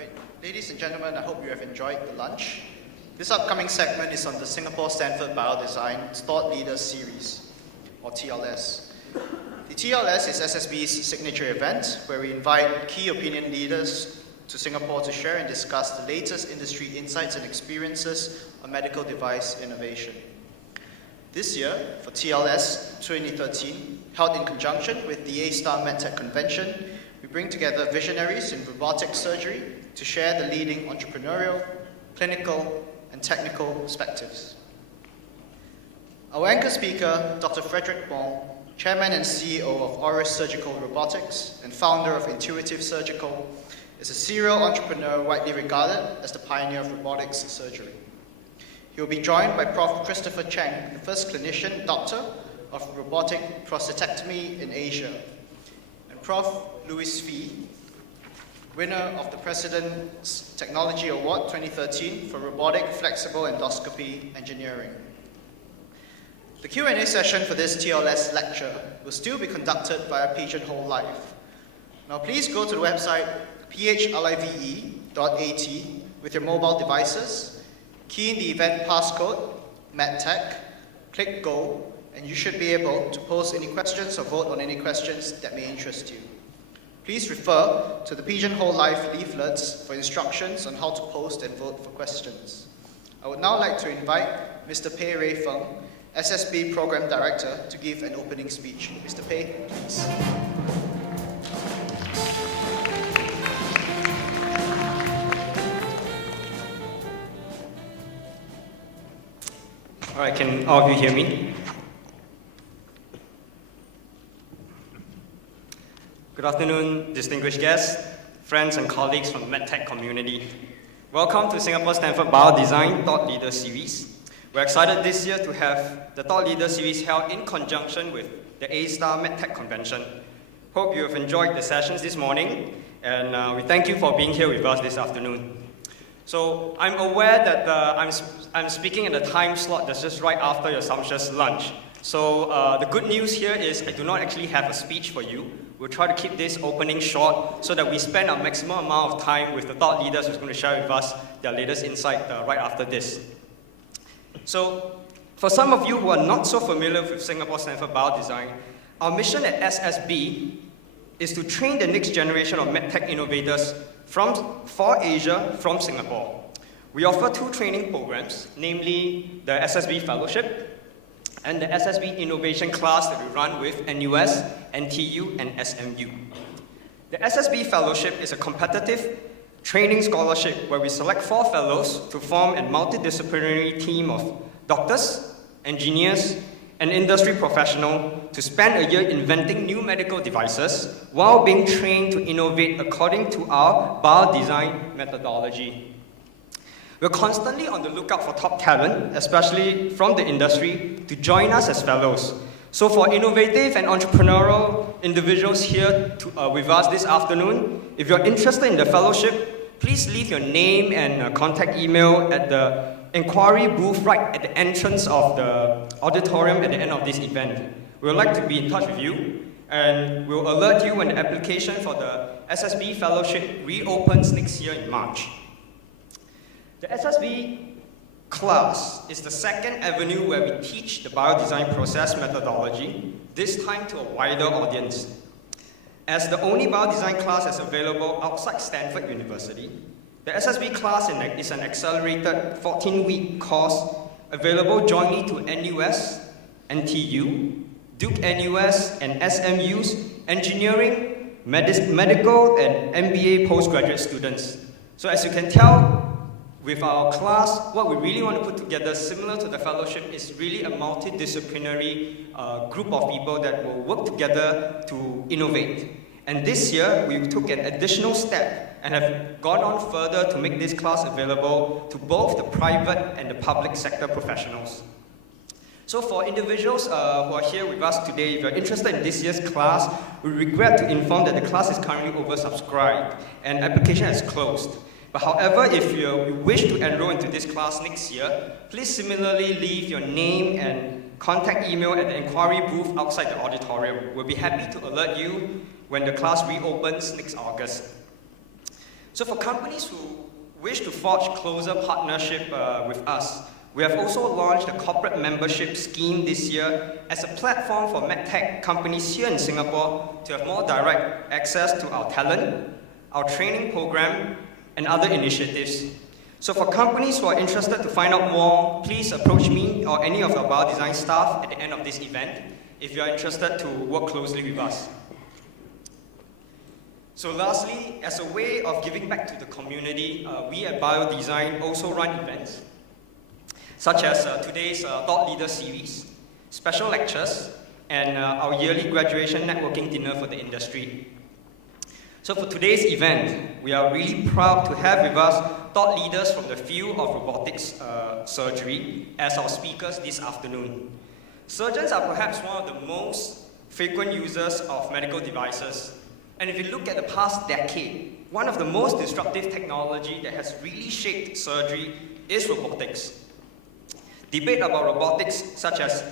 Alright, ladies and gentlemen, I hope you have enjoyed the lunch. This upcoming segment is on the Singapore-Stanford Biodesign Thought Leaders Series, or TLS. The TLS is SSB's signature event where we invite key opinion leaders to Singapore to share and discuss the latest industry insights and experiences on medical device innovation. This year, for TLS 2013, held in conjunction with the A-Star MedTech Convention, we bring together visionaries in robotic surgery to share the leading entrepreneurial, clinical, and technical perspectives. Our anchor speaker, Dr. Frederic Moll, Chairman and CEO of Auris Surgical Robotics and founder of Intuitive Surgical, is a serial entrepreneur widely regarded as the pioneer of robotics surgery. He will be joined by Prof. Christopher Cheng, the first clinician doctor of robotic prostatectomy in Asia, and Prof. Louis Fee, winner of the President's Technology Award 2013 for Robotic Flexible Endoscopy Engineering. The Q&A session for this TLS lecture will still be conducted via Pigeonhole Live. Now please go to the website phlive.at with your mobile devices, key in the event passcode, MedTech, click Go, and you should be able to post any questions or vote on any questions that may interest you. Please refer to the Pigeonhole Live leaflets for instructions on how to post and vote for questions. I would now like to invite Mr. Peh Ruey Feng, SSB Program Director, to give an opening speech. Mr. Peh, please. All right, can all of you hear me? Good afternoon, distinguished guests, friends and colleagues from the MedTech community. Welcome to Singapore-Stanford Biodesign Thought Leaders Series. We're excited this year to have the Thought Leaders Series held in conjunction with the A-Star MedTech Convention. Hope you have enjoyed the sessions this morning, and we thank you for being here with us this afternoon. So I'm aware that I'm speaking in a time slot that's just right after your sumptuous lunch. So the good news here is I do not actually have a speech for you. We'll try to keep this opening short so that we spend our maximum amount of time with the thought leaders who's going to share with us their latest insight right after this. So for some of you who are not so familiar with Singapore-Stanford Biodesign, our mission at SSB is to train the next generation of MedTech innovators for Asia from Singapore. We offer two training programs, namely the SSB Fellowship and the SSB Innovation class that we run with NUS, NTU, and SMU. The SSB Fellowship is a competitive training scholarship where we select 4 fellows to form a multidisciplinary team of doctors, engineers, and industry professionals to spend a year inventing new medical devices while being trained to innovate according to our biodesign methodology. We're constantly on the lookout for top talent, especially from the industry, to join us as fellows. So for innovative and entrepreneurial individuals here with us this afternoon, if you're interested in the fellowship, please leave your name and contact email at the inquiry booth right at the entrance of the auditorium at the end of this event. We would like to be in touch with you, and we'll alert you when the application for the SSB Fellowship reopens next year in March. The SSB class is the second avenue where we teach the biodesign process methodology, this time to a wider audience. As the only biodesign class that's available outside Stanford University, the SSB class is an accelerated 14-week course available jointly to NUS, NTU, Duke NUS, and SMU's engineering, medical, and MBA postgraduate students. So as you can tell, with our class, what we really want to put together, similar to the fellowship, is really a multidisciplinary group of people that will work together to innovate. And this year, we took an additional step and have gone on further to make this class available to both the private and the public sector professionals. So for individuals who are here with us today, if you're interested in this year's class, we regret to inform that the class is currently oversubscribed and application has closed. But however, if you wish to enroll into this class next year, please similarly leave your name and contact email at the inquiry booth outside the auditorium. We'll be happy to alert you when the class reopens next August. So for companies who wish to forge closer partnership with us, we have also launched a corporate membership scheme this year as a platform for medtech companies here in Singapore to have more direct access to our talent, our training program, and other initiatives. So for companies who are interested to find out more, please approach me or any of the biodesign staff at the end of this event if you are interested to work closely with us. So lastly, as a way of giving back to the community, we at Biodesign also run events, such as today's Thought Leaders Series, special lectures, and our yearly graduation networking dinner for the industry. So for today's event, we are really proud to have with us thought leaders from the field of robotics surgery as our speakers this afternoon. Surgeons are perhaps one of the most frequent users of medical devices. And if you look at the past decade, one of the most disruptive technology that has really shaped surgery is robotics. Debate about robotics, such as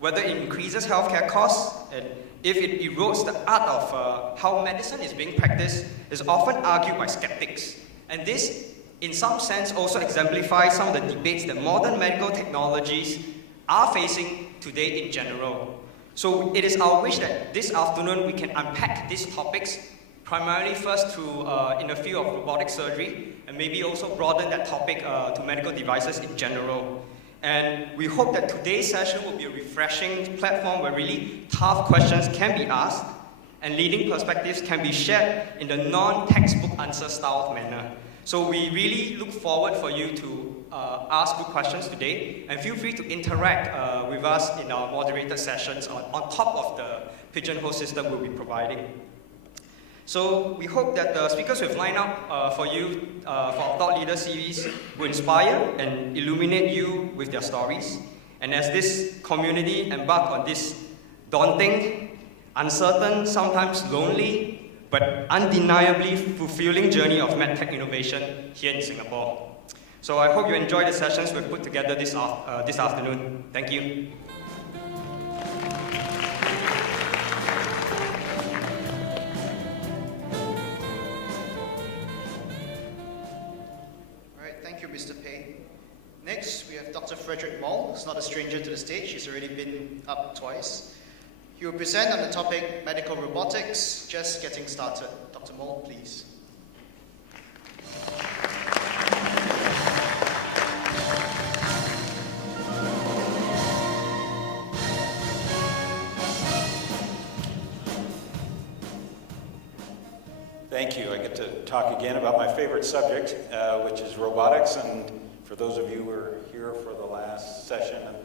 whether it increases healthcare costs and if it erodes the art of how medicine is being practiced, is often argued by skeptics. And this, in some sense, also exemplifies some of the debates that modern medical technologies are facing today in general. So it is our wish that this afternoon we can unpack these topics, primarily first through in the field of robotic surgery, and maybe also broaden that topic to medical devices in general. And we hope that today's session will be a refreshing platform where really tough questions can be asked and leading perspectives can be shared in the non-textbook answer style manner. So we really look forward for you to ask good questions today, and feel free to interact with us in our moderated sessions on top of the pigeonhole system we'll be providing. So we hope that the speakers we've lined up for you for our Thought Leader series will inspire and illuminate you with their stories. And as this community embark on this daunting, uncertain, sometimes lonely, but undeniably fulfilling journey of medtech innovation here in Singapore. So I hope you enjoy the sessions we've put together this afternoon. Thank you. All right, thank you, Mr. Peh. Next, we have Dr. Frederic Moll. He's not a stranger to the stage. He's already been up twice. He will present on the topic medical robotics, just getting started. Dr. Moll, please. Thank you. I get to talk again about my favorite subject, which is robotics. And for those of you who were here for the last session, and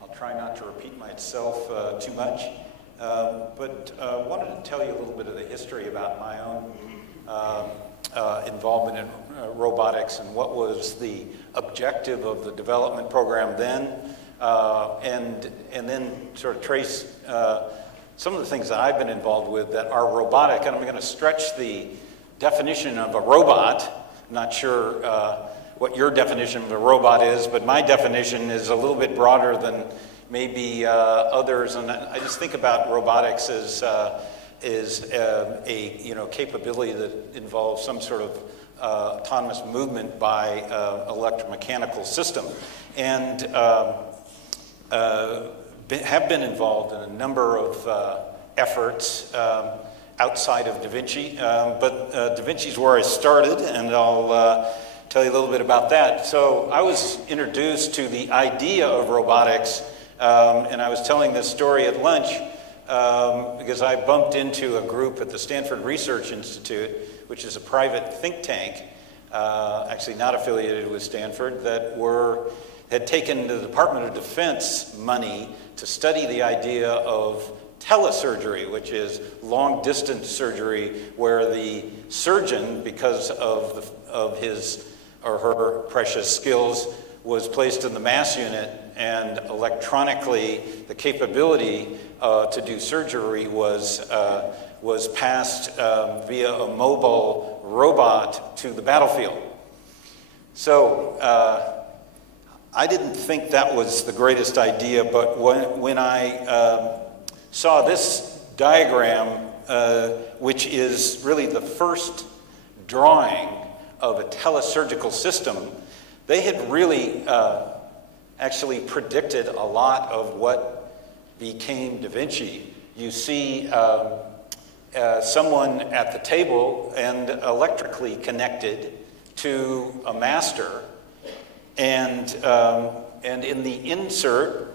I'll try not to repeat myself too much, but wanted to tell you a little bit of the history about my own involvement in robotics and what was the objective of the development program then, and then sort of trace some of the things that I've been involved with that are robotic. And I'm going to stretch the definition of a robot. I'm not sure what your definition of a robot is, but my definition is a little bit broader than maybe others. And I just think about robotics as a capability that involves some sort of autonomous movement by electromechanical system. And have been involved in a number of efforts outside of Da Vinci, but Da Vinci's where I started, and I'll tell you a little bit about that. So I was introduced to the idea of robotics, and I was telling this story at lunch because I bumped into a group at the Stanford Research Institute, which is a private think tank, actually not affiliated with Stanford, that had taken the Department of Defense money to study the idea of telesurgery, which is long-distance surgery, where the surgeon, because of his or her precious skills, was placed in the mass unit, and electronically the capability to do surgery was passed via a mobile robot to the battlefield. So I didn't think that was the greatest idea, but when I saw this diagram, which is really the first drawing of a telesurgical system, they had really actually predicted a lot of what became Da Vinci. You see someone at the table and electrically connected to a master, and in the insert,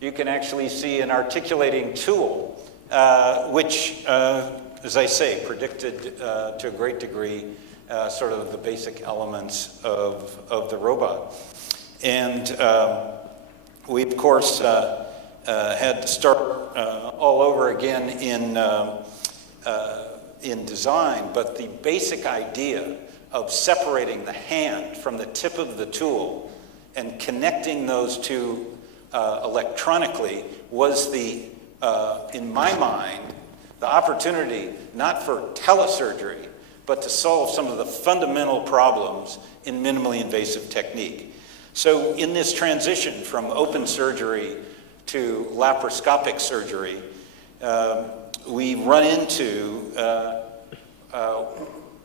you can actually see an articulating tool, which, as I say, predicted to a great degree sort of the basic elements of the robot. And we, of course, had to start all over again in design, but the basic idea of separating the hand from the tip of the tool and connecting those two electronically was in my mind, the opportunity not for telesurgery, but to solve some of the fundamental problems in minimally invasive technique. So in this transition from open surgery to laparoscopic surgery, we run into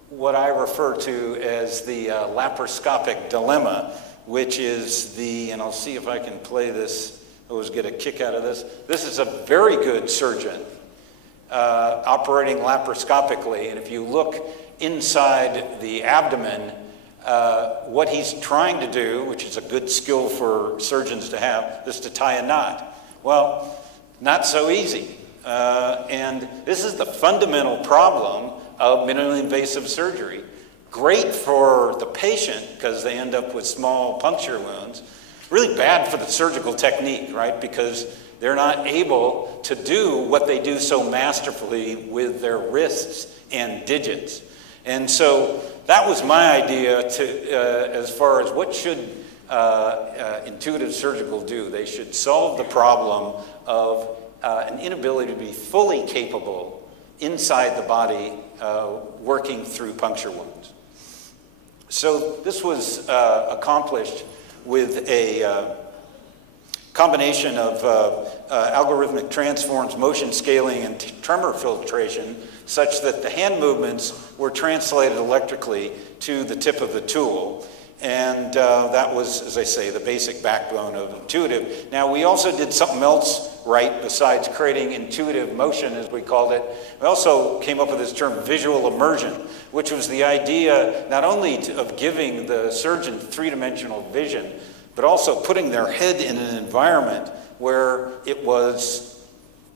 what I refer to as the laparoscopic dilemma, which is and I'll see if I can play this, I always get a kick out of this. This is a very good surgeon operating laparoscopically, and if you look inside the abdomen, what he's trying to do, which is a good skill for surgeons to have, is to tie a knot. Well, not so easy. And this is the fundamental problem of minimally invasive surgery. Great for the patient because they end up with small puncture wounds. Really bad for the surgical technique, right? Because they're not able to do what they do so masterfully with their wrists and digits. And so that was my idea as far as what should intuitive surgical do. They should solve the problem of an inability to be fully capable inside the body working through puncture wounds. So this was accomplished with a combination of algorithmic transforms, motion scaling, and tremor filtration, such that the hand movements were translated electrically to the tip of the tool. And that was, as I say, the basic backbone of intuitive. Now, we also did something else right besides creating intuitive motion, as we called it. We also came up with this term visual immersion, which was the idea not only of giving the surgeon three-dimensional vision, but also putting their head in an environment where it was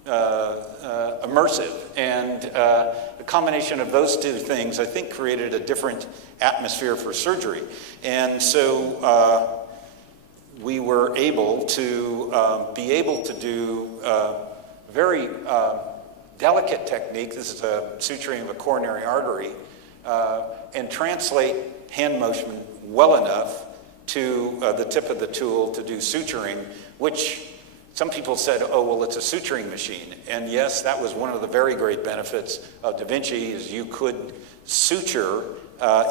immersive. And the combination of those two things, I think, created a different atmosphere for surgery. And so we were able to do very delicate technique. This is a suturing of a coronary artery, and translate hand motion well enough to the tip of the tool to do suturing, which some people said, oh, well, it's a suturing machine. And yes, that was one of the very great benefits of Da Vinci, is you could suture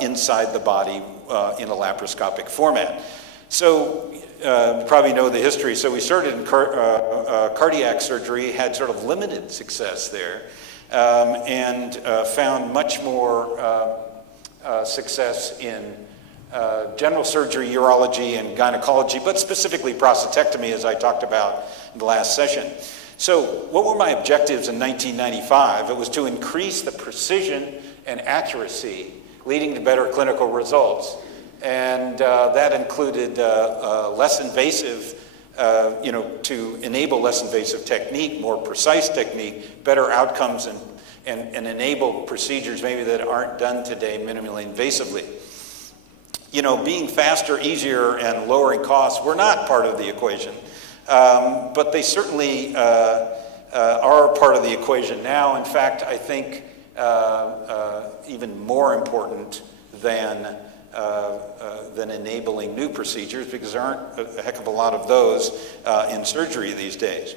inside the body in a laparoscopic format. So you probably know the history. So we started in cardiac surgery, had sort of limited success there, and found much more success in general surgery, urology, and gynecology, but specifically prostatectomy, as I talked about in the last session. So what were my objectives in 1995? It was to increase the precision and accuracy, leading to better clinical results. And that included less invasive, to enable less invasive technique, more precise technique, better outcomes, and enable procedures maybe that aren't done today minimally invasively. Being faster, easier, and lowering costs were not part of the equation, but they certainly are part of the equation now. In fact, I think even more important than enabling new procedures, because there aren't a heck of a lot of those in surgery these days.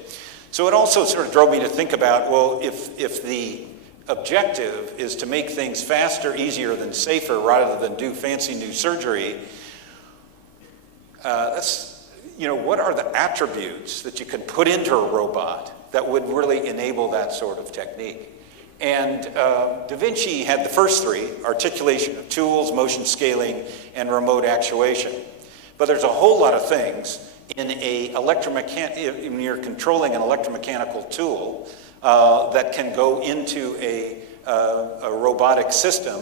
So it also sort of drove me to think about, well, if the objective is to make things faster, easier, than safer, rather than do fancy new surgery, what are the attributes that you can put into a robot that would really enable that sort of technique? And Da Vinci had the first three: articulation of tools, motion scaling, and remote actuation. But there's a whole lot of things in when you're controlling an electromechanical tool that can go into a robotic system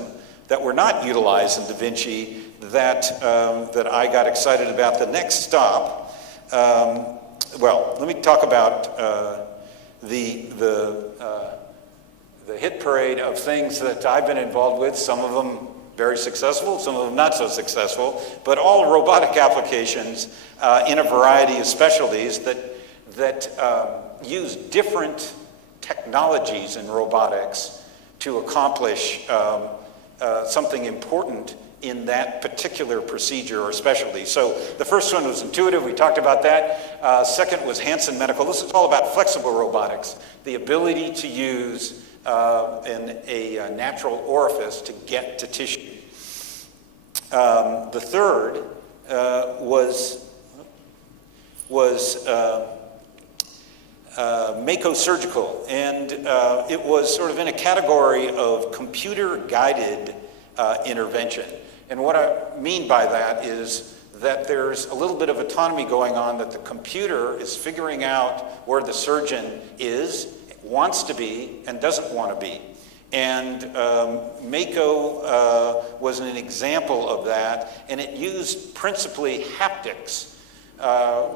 that were not utilized in Da Vinci that I got excited about. The next stop, well, let me talk about the hit parade of things that I've been involved with, some of them very successful, some of them not so successful, but all robotic applications in a variety of specialties that use different technologies in robotics to accomplish something important in that particular procedure or specialty. So the first one was intuitive, we talked about that. Second was Hansen Medical. This is all about flexible robotics, the ability to use a natural orifice to get to tissue. The third was Mako Surgical, and it was sort of in a category of computer-guided intervention. And what I mean by that is that there's a little bit of autonomy going on, that the computer is figuring out where the surgeon is, wants to be, and doesn't want to be. And Mako was an example of that, and it used principally haptics,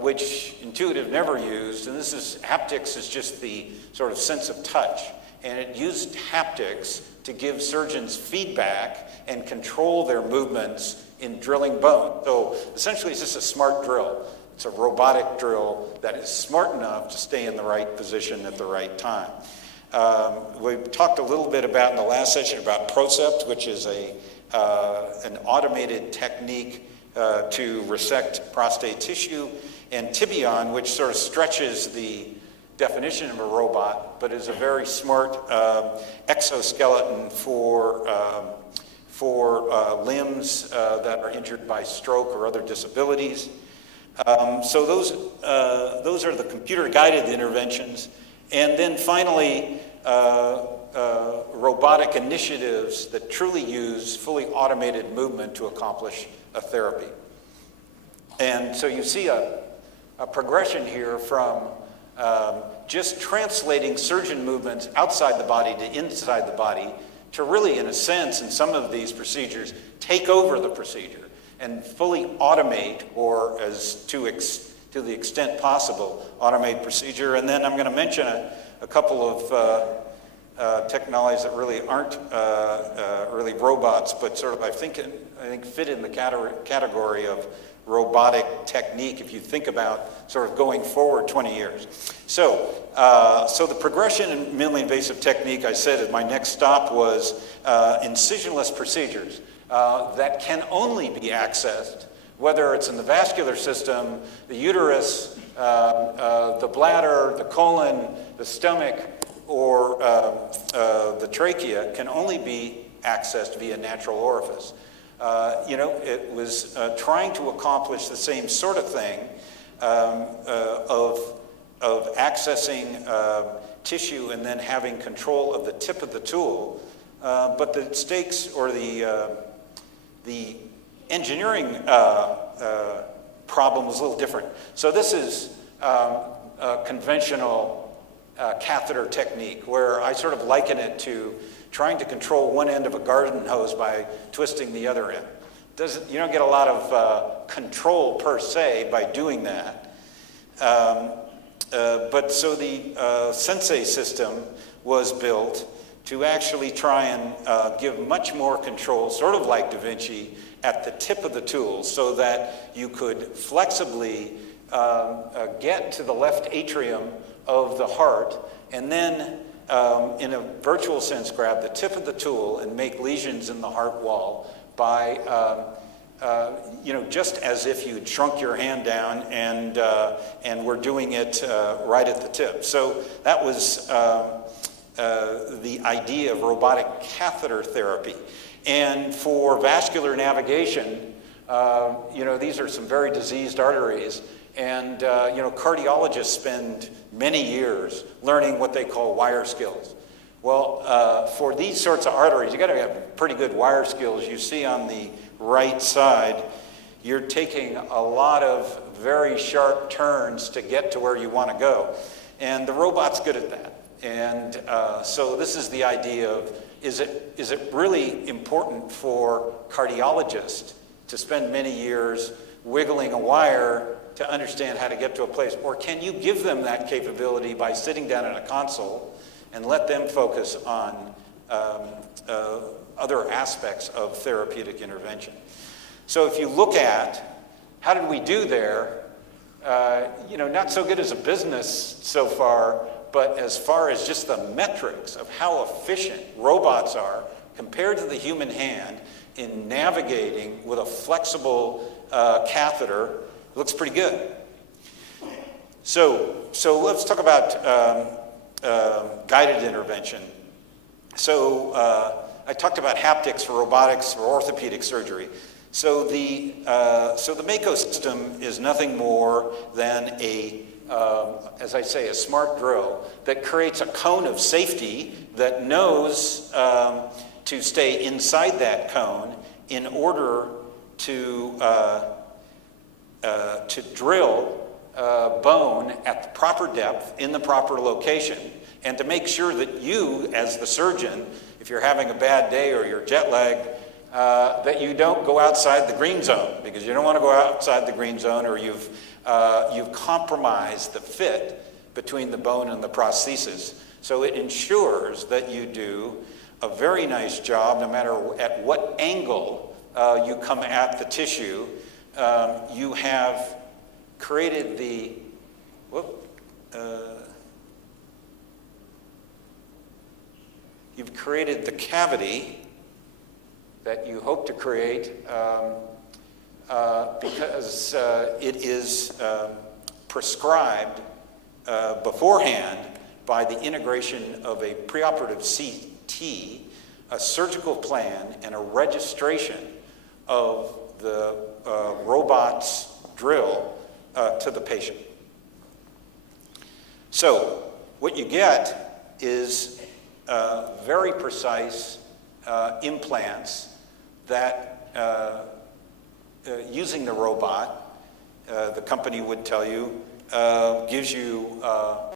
which intuitive never used. And haptics is just the sort of sense of touch. And it used haptics to give surgeons feedback and control their movements in drilling bone. So essentially it's just a smart drill. It's a robotic drill that is smart enough to stay in the right position at the right time. We talked a little bit about in the last session about Procept, which is an automated technique to resect prostate tissue, and Tibion, which sort of stretches the definition of a robot, but is a very smart exoskeleton for limbs that are injured by stroke or other disabilities. So those are the computer-guided interventions. And then finally, robotic initiatives that truly use fully automated movement to accomplish a therapy. And so you see a progression here from just translating surgeon movements outside the body to inside the body to really, in a sense, in some of these procedures, take over the procedure and fully automate, or as to the extent possible, automate procedure. And then I'm going to mention a couple of technologies that really aren't really robots, but sort of I think fit in the category of robotic technique if you think about sort of going forward 20 years. So the progression in minimally invasive technique, I said, my next stop was incisionless procedures that can only be accessed, whether it's in the vascular system, the uterus, the bladder, the colon, the stomach, or the trachea, can only be accessed via natural orifice. It was trying to accomplish the same sort of thing of accessing tissue and then having control of the tip of the tool, but the stakes or the engineering problem was a little different. So this is a conventional catheter technique, where I sort of liken it to trying to control one end of a garden hose by twisting the other end. You don't get a lot of control per se by doing that. But so the Sensei system was built to actually try and give much more control, sort of like Da Vinci, at the tip of the tool, so that you could flexibly get to the left atrium of the heart, and then in a virtual sense grab the tip of the tool and make lesions in the heart wall by just as if you'd shrunk your hand down and were doing it right at the tip. So that was the idea of robotic catheter therapy. And for vascular navigation, these are some very diseased arteries, and cardiologists spend many years learning what they call wire skills. Well, for these sorts of arteries, you got to have pretty good wire skills. You see on the right side, you're taking a lot of very sharp turns to get to where you want to go. And the robot's good at that. And so this is the idea of, is it really important for cardiologists to spend many years wiggling a wire to understand how to get to a place? Or can you give them that capability by sitting down at a console and let them focus on other aspects of therapeutic intervention? So if you look at how did we do there, not so good as a business so far, but as far as just the metrics of how efficient robots are compared to the human hand in navigating with a flexible catheter, it looks pretty good. So let's talk about guided intervention. So I talked about haptics for robotics for orthopedic surgery. So the Mako system is nothing more than as I say, a smart drill that creates a cone of safety that knows to stay inside that cone in order to drill bone at the proper depth in the proper location, and to make sure that you, as the surgeon, if you're having a bad day or you're jet lagged, that you don't go outside the green zone, because you don't want to go outside the green zone, or you've compromised the fit between the bone and the prosthesis. So it ensures that you do a very nice job, no matter at what angle you come at the tissue. You have created the, you've created the cavity that you hope to create because it is prescribed beforehand by the integration of a preoperative CT, a surgical plan, and a registration of the robot's drill to the patient. So what you get is very precise implants that, using the robot, the company would tell you, gives you